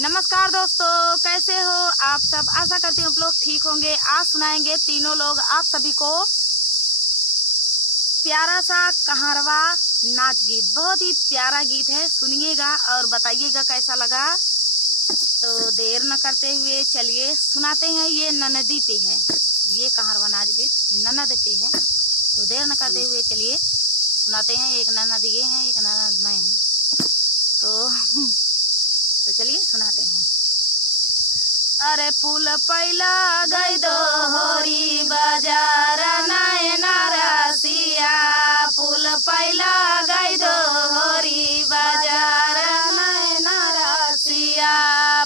नमस्कार दोस्तों, कैसे हो आप सब। आशा करती हूँ आप लोग ठीक होंगे। आज सुनाएंगे तीनों लोग आप सभी को प्यारा सा कहारवा नाच गीत। बहुत ही प्यारा गीत है, सुनिएगा और बताइएगा कैसा लगा। तो देर न करते हुए चलिए सुनाते हैं। ये ननदी पे है, ये कहारवा नाच गीत ननद पे है। तो देर न करते हुए चलिए सुनाते हैं। एक ननद ये है, एक ननद मैं हूँ। तो चलिए सुनाते हैं। अरे फूल पैला गई दो होरी बाजार नयना रसिया। फूल पैला गई दो होरी बाजार नयना रसिया।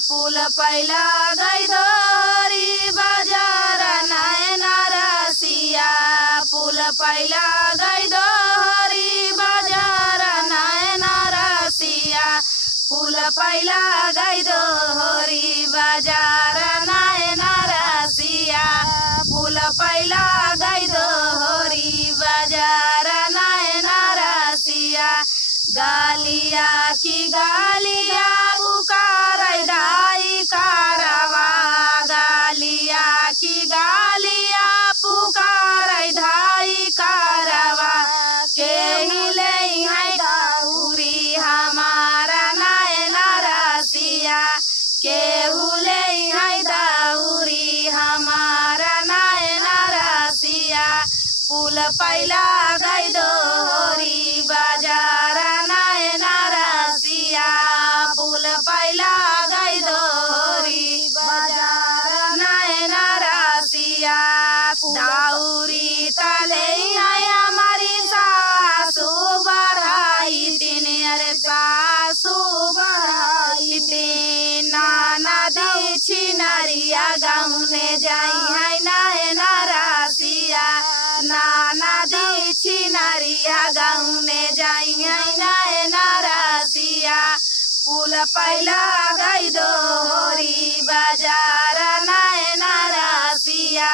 फूल पैला गई दो होरी बाजार नयना रसिया। फूल पैला गई दो होरी बाजार नयना रसिया। फूल पैला गई दो होरी बाजार नयना रसिया। फूल पैला गई दो होरी बाजार नयना रसिया। गालिया की गालिया पुकार दाई कारवा। गालिया की गालिया पुकार धाई कारवा। के हिले है गौरी हमारा नयना रसिया। केहू ले है दौरी हमारा नयना रसिया। फूल पैला गई दो होरी बाजार नयना रसिया। फूल पैला गई दो होरी बाजार नयना रसिया। दाउरी तले हमारी सासू बढ़ाई तीन। अरे सासू बढ़ाई तीन। नाना दी छिनरिया गाँव में जाई है नयना रसिया। नाना दी छिनरिया गाँव में जाई है नयना रसिया। फूल पैला गई दो होरी बाजार नयना रसिया।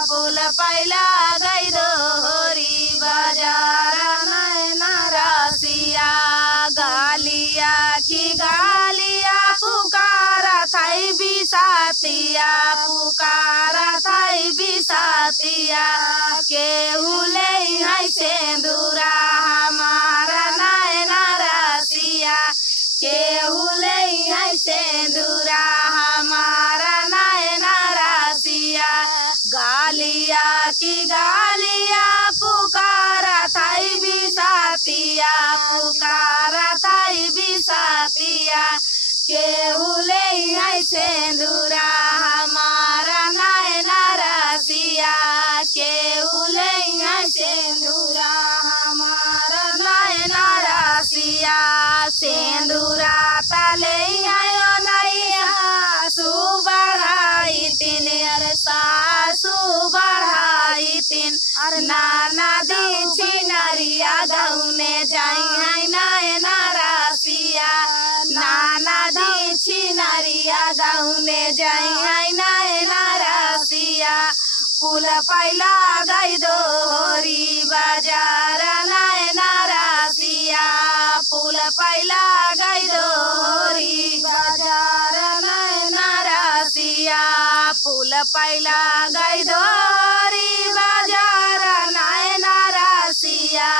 फूल पैला गई दो होरी बाजार नयना रसिया। गालिया की गालिया पुकारा थाई बिसातिया। पुकारा थाई बिसातिया। केहू ले है सेंदूरा हमारा नयना रसिया। केहू ले है सेंदूरा हमारा नयना रसिया। गालिया की गालिया पुकारा थाई बिसातिया। पुकारा थाई बिसातिया। केहू ले है सेंदूरा हमारा नयना रसिया। केहू ले है सेंदूरा हमारा नयना रसिया। सेंदूरा तले सासू बढ़ाई तीन। अरे सासू बढ़ाई तीन। अरे नाना दी छिनरिया गाँव में जाई है नयना रसिया। नाना दी छिनरिया गाँव में जाई है नयना रसिया। फूल पैला गई दो होरी बाजार नयना रसिया। फूल पैला गई दो होरी बाजार नयना रसिया। फूल पैला गई दो होरी बाजार नयना रसिया।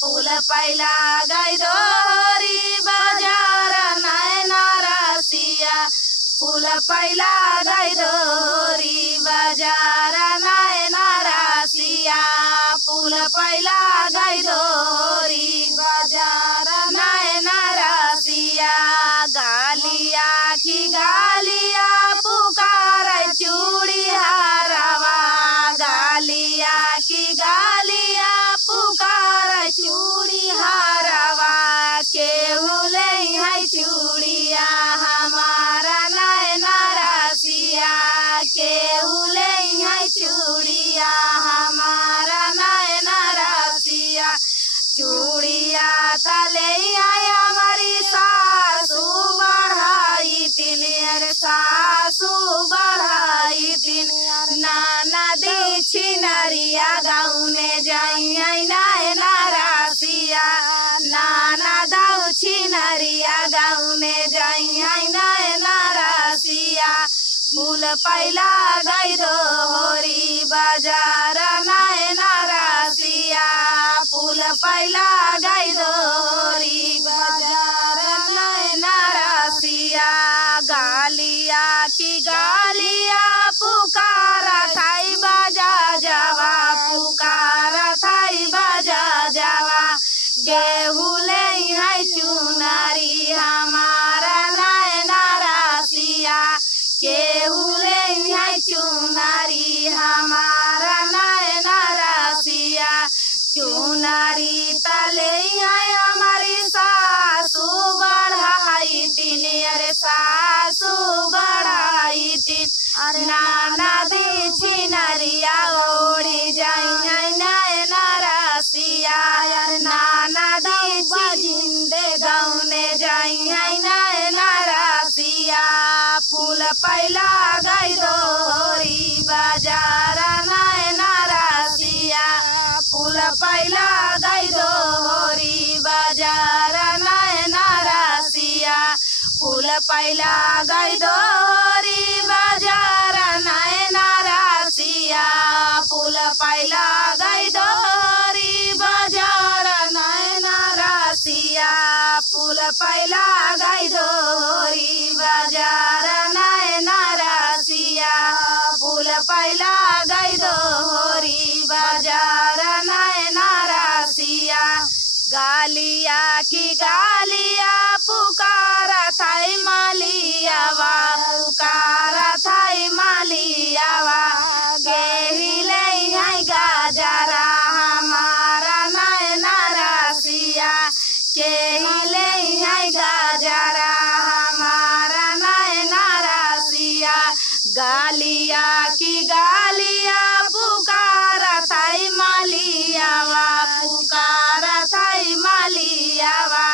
फूल पैला गई दो होरी बाजार नयना रसिया। फूल पैला गई दो होरी बाजार नयना रसिया। फूल पैला गई दो होरी बाजार नयना रसिया। गालिया की गालिया पुकार चूड़ी हारवा। गालिया की गालिया पुकार चूड़ी हारवा। केहू ले है चूड़िया हमारा नयना रसिया। केहू ले है चूड़िया हमारा नयना रसिया। चूड़िया तले हमारी सासू बढ़ाई तीन। अरे सासू बढ़ाई तीन। नाना दी छिनरिया गाँव में जाई है नयना रसिया। नाना दाऊ छिनरिया गाँव में जाई है नयना फूल पैला गई दोहरी बाजार नैना रासिया, फूल पैला गई दोहरी बाजार नैना रासिया। गालिया की गालिया पुकारा थाई बाजा जावा, पुकारा थाई बाजा जावा। गेहूं ले है चुनारी हमारा नैना रासिया, गेहूं ले है चुनारी हमारा नैना रासिया। चुनारी तले है हमारी सासू बढ़ाई तीन, अरे सासू बढ़ाई तीन। नाना दी छिनरिया ओढ़ी जाई नैना रासिया, नाना दी जिंदे गौने जाई नैना रासिया। फूल पैला गई दोहरी बाजार नैना रासिया, फूल पैला गई दोहरी बाजार नैना रासिया। फूल पैला गई दोहरी बाजार नैना रासिया, फूल पैला गई दोहरी बाजार नैना रासिया। फूल पैला गई दोहरी बाजार नैना रासिया, फूल पैला गई दोहरी बाजार नैना रासिया। गालिया की गालिया पुकारा थाई मालियावा, पुकारा थाई मालियावा। गेहिले है गाजरा हमारा नैना रासिया, गेहिले है गाजरा हमारा नैना रासिया। गालिया की गालिया पुकारा थाई मालियावा, पुकारा थाई मालियावा।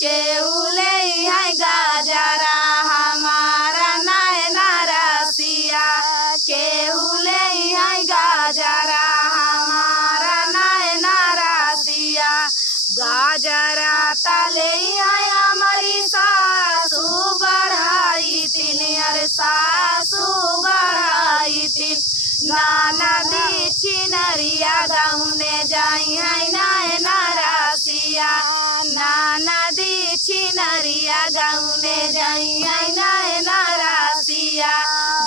केहू ले है गाजरा हमारा नैना रासिया, केहू ले है गाजरा हमारा नैना रासिया। गाजरा तले है हमारी सासू बढ़ाई तीन, अरे सासू बढ़ाई तीन। नाना दी छिनरिया गौने जाई है नैना रासिया, नाना दी छिनरिया गौने जाई है नैना रासिया।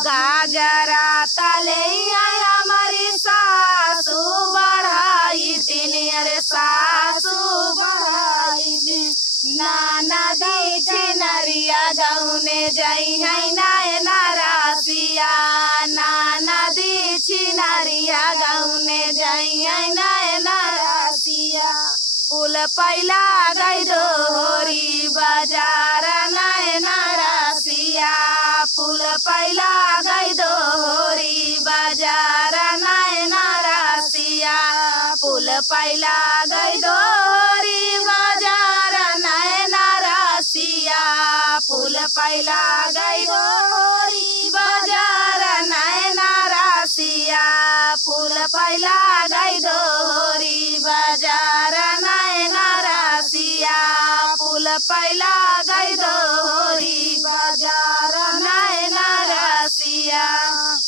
गाजरा तले है हमारी सासू बढ़ाई तीन, अरे सासू बढ़ाई तीन। नाना दी छिनरिया गौने जाई है नैना रासिया, नाना दी छिनरिया गौने जाई है नैना रासिया। फूल पैला गई दोहरी बाजार नैना रासिया, फूल पैला गई दोहरी बाजार नैना रासिया। फूल पैला गई दोहरी बाजार नैना रासिया, फूल पैला गई दोहरी बाजार नैना रासिया। फूल पैला गई दोहरी बाजार नैना रासिया, फूल पैला गई दोहरी बाजार नैना रासिया।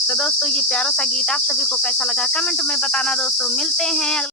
तो दोस्तों ये प्यारा सा गीत आप सभी को कैसा लगा कमेंट में बताना दोस्तों। मिलते हैं